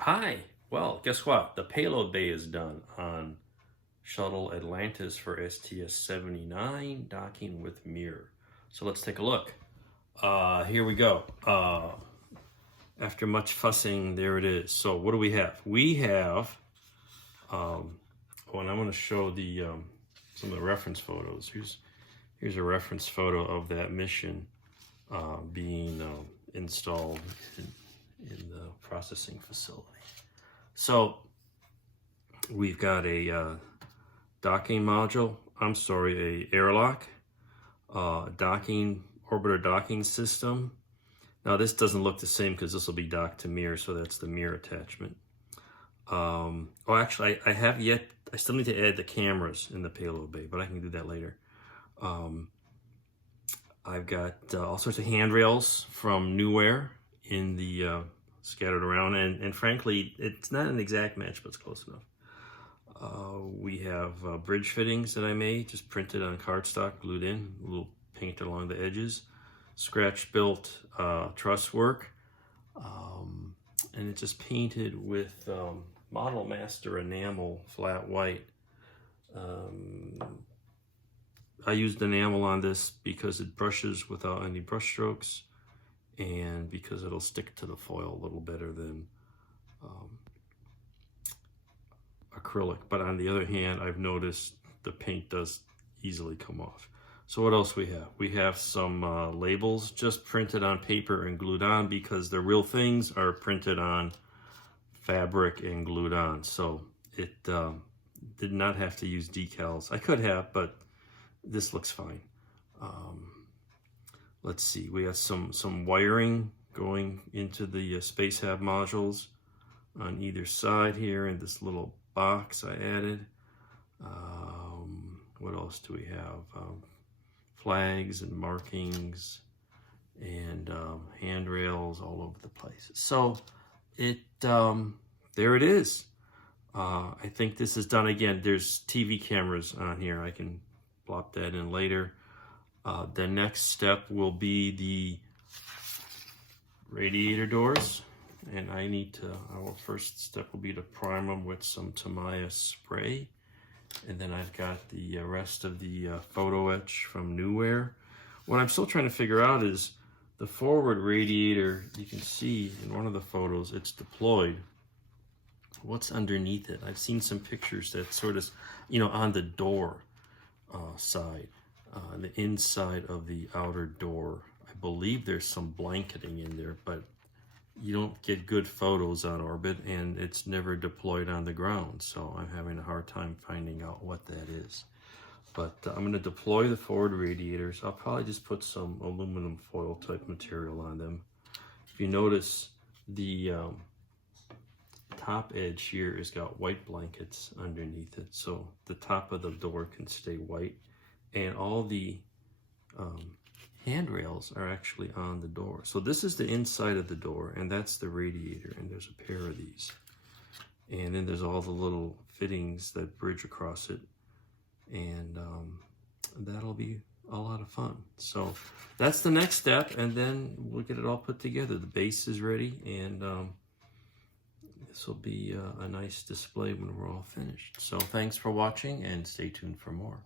Hi. Well, guess what? The payload bay is done on shuttle Atlantis for STS-79 docking with mirror. So let's take a look. Here we go. After much fussing, there it is. So what do we have? We have, and I'm going to show the some of the reference photos. Here's a reference photo of that mission being installed in the processing facility. So we've got a docking module, a airlock, orbiter docking system. Now this doesn't look the same because this will be docked to mirror, so that's the mirror attachment. Actually, I still need to add the cameras in the payload bay, but I can do that later. I've got all sorts of handrails from Newware in the scattered around, and frankly, it's not an exact match, but it's close enough. We have bridge fittings that I made, just printed on cardstock, glued in, a little paint along the edges, scratch-built truss work, and it's just painted with Model Master enamel, flat white. I used enamel on this because it brushes without any brush strokes, and because it'll stick to the foil a little better than acrylic. But on the other hand, I've noticed the paint does easily come off. So what else we have? We have some labels just printed on paper and glued on, because the real things are printed on fabric and glued on. So it did not have to use decals. I could have, but this looks fine. Let's see, we have some wiring going into the Space Hab modules on either side here in this little box I added. What else do we have? Flags and markings and handrails all over the place. So there it is. I think this is done. Again, there's TV cameras on here. I can plop that in later. The next step will be the radiator doors, and our first step will be to prime them with some Tamiya spray, and then I've got the rest of the photo-etch from Newware. What I'm still trying to figure out is the forward radiator. You can see in one of the photos it's deployed. What's underneath it? I've seen some pictures that sort of, on the door side, the inside of the outer door. I believe there's some blanketing in there, but you don't get good photos on orbit, and it's never deployed on the ground, so I'm having a hard time finding out what that is. But I'm going to deploy the forward radiators. I'll probably just put some aluminum foil type material on them. If you notice, the top edge here has got white blankets underneath it, so the top of the door can stay white, and all the handrails are actually on the door. So this is the inside of the door, and that's the radiator, and there's a pair of these, and then there's all the little fittings that bridge across it, and that'll be a lot of fun. So that's the next step, and then we'll get it all put together. The base is ready, and this will be a nice display when we're all finished. So thanks for watching, and stay tuned for more.